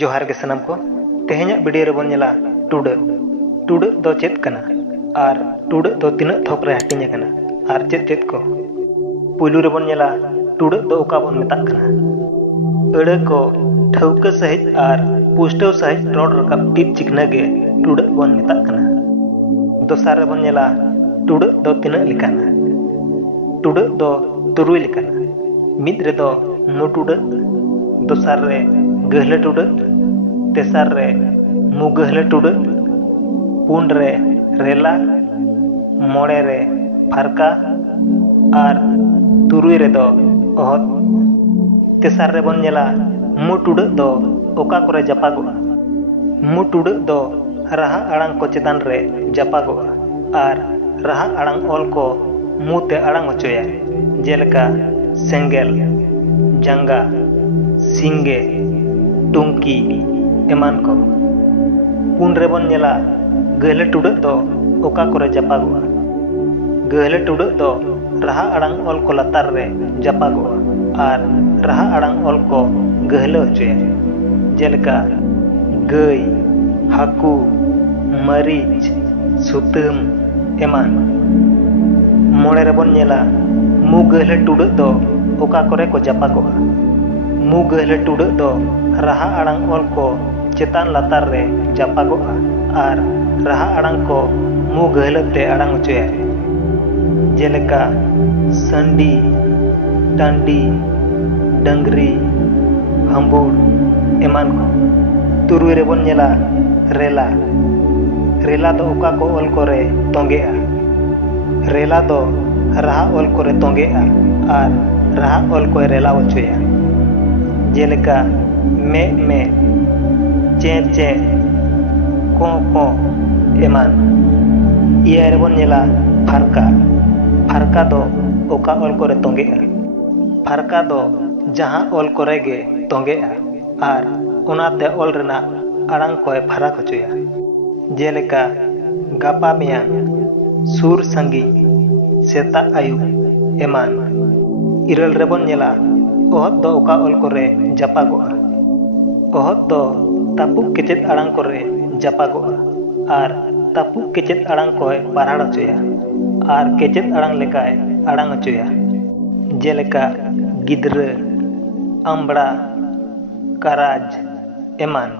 जोहार के सनम को तेहेᱧ वीडियो रे बन नेला टुडक टुडक दो चेत कना आर टुडक दो तिनक थोक रे हटिंग कना आर चेत चेत को पुलू रे बन नेला टुडक दो ओका बन मेता कना अड़े को ठौका सहित आर पुष्टव सहित रोड रकाब टिप चिकना गे टुडक बन मेता कना दोसार रे बन नेला टुडक दो तिनक लिकाना टुडक दो तुरुई लिकाना मिद रे दो मु टुडक दोसार रे गहले टुडक तेसार रे मु गहले टुडक पुन रे रेला मोड़े रे फारका आर तुरुई रे दो ओहत तेसार रे बन नेला मु टुडक दो ओका करे जापागोआ मु टुडक दो राहा आड़ांग को चेतान रे जापागोआ आर राहा आड़ांग ऑल को मुते आड़ांग होचोया जेलका सेंगेल जंगा सिंगे टुंकी एमान को पुन रे बन नेला गहले टुडक दो ओका करे जापागोआ गहले टुडक दो राहा आड़ांग ऑल को लातार रे जापागोआ आर राहा आड़ांग ऑल को गहले होचोया जेलका गई हाकू मरीच सुतम एमान मोड़े रे बन नेला मु गहले टुडक दो ओका करे को जापागोआ मु गहले टुडक दो राहा आड़ांग ऑल को चेतान लातार रे जापागोआ आर राहा आड़ांग को मु गहले ते आड़ांग होचोया जेलका संडी टांडी डंगरी हम्बुर एमान को तुरुई रे बन नेला रेला रेला दो ओका को ऑल करे तोंगेआ रेला दो राहा ऑल करे तोंगेआ आर राहा ऑल को रेला होचोया जेलका मे चे चे को एमान इया रे बन नेला फारका फारका दो ओका ऑल करे तोंगेआ फारका दो जहां ऑल करे गे तोंगेआ आर उनाते ऑल रेना आड़ांग को फराक होचोया जेलका गापा मियां सुर संगी सेता आयु एमान इरल रे बन नेला ओहत दो ओका ऑल करे जापागोआ ओहत दो तापुक केचेत आड़ांग करे जापागोआ आर तापुक केचेत आड़ांग को पाराड़ होचोया आर केचेत आड़ांग लेकाय आड़ांग होचोया जेलका गिद्र आमबड़ा कराज एमान